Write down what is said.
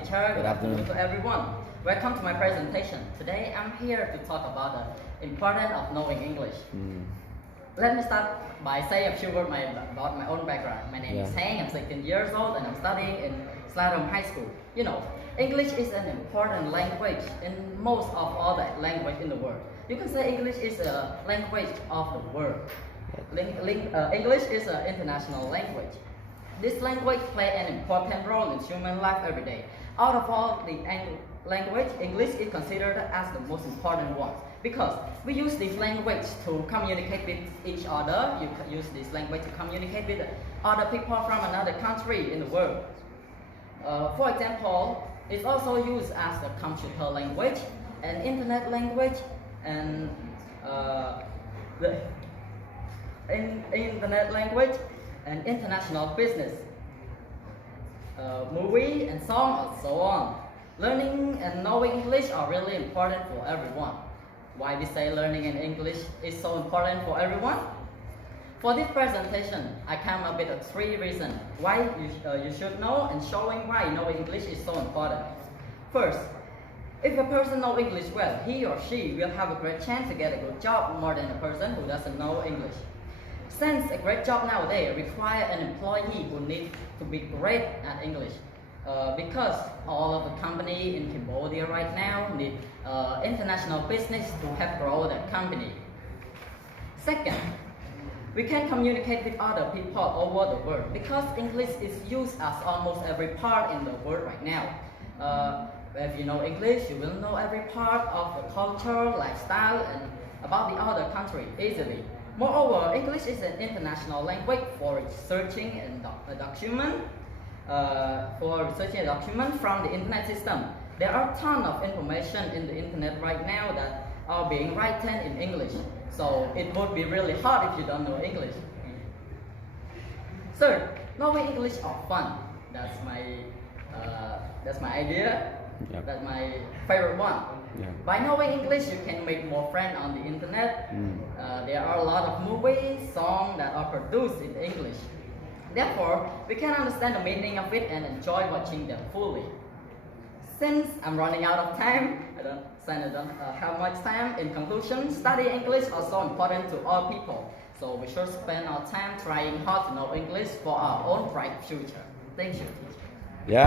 teacher. Good afternoon to everyone. Welcome to my presentation. Today I'm here to talk about the importance of knowing English. Let me start by saying a few words about my own background. My name is Soeung, I'm 16 years old and I'm studying in Sladom High School. You know, English is an important language in most of all the language in the world. You can say English is a language of the world. English is an international language. This language plays an important role in human life every day. Out of all the language, English is considered as the most important one because we use this language to communicate with each other. You can use this language to communicate with other people from another country in the world. For example, it's also used as a computer language, an internet language, and internet language, and international business, movie and song, and so on. Learning and knowing English are really important for everyone. Why we say learning in English is so important for everyone? For this presentation, I came up with 3 reasons why you should know and showing why knowing English is so important. First, if a person knows English well, he or she will have a great chance to get a good job more than a person who doesn't know English. Since a great job nowadays requires an employee who needs to be great at English, because all of the company in Cambodia right now need international business to help grow the company. Second, we can communicate with other people over the world because English is used as almost every part in the world right now. If you know English, you will know every part of the culture, lifestyle, and about the other country easily. Moreover, English is an international language for researching and document. From the internet system. There are tons of information in the internet right now that are being written in English. So it would be really hard if you don't know English. Third, knowing English are fun. That's my idea. Yep. That's my favorite one. Yeah. By knowing English, you can make more friends on the internet. There are a lot of movies, songs that are produced in English. Therefore, we can understand the meaning of it and enjoy watching them fully. Since I'm running out of time, I don't have much time. In conclusion, studying English is so important to all people. So we should spend our time trying hard to know English for our own bright future. Thank you.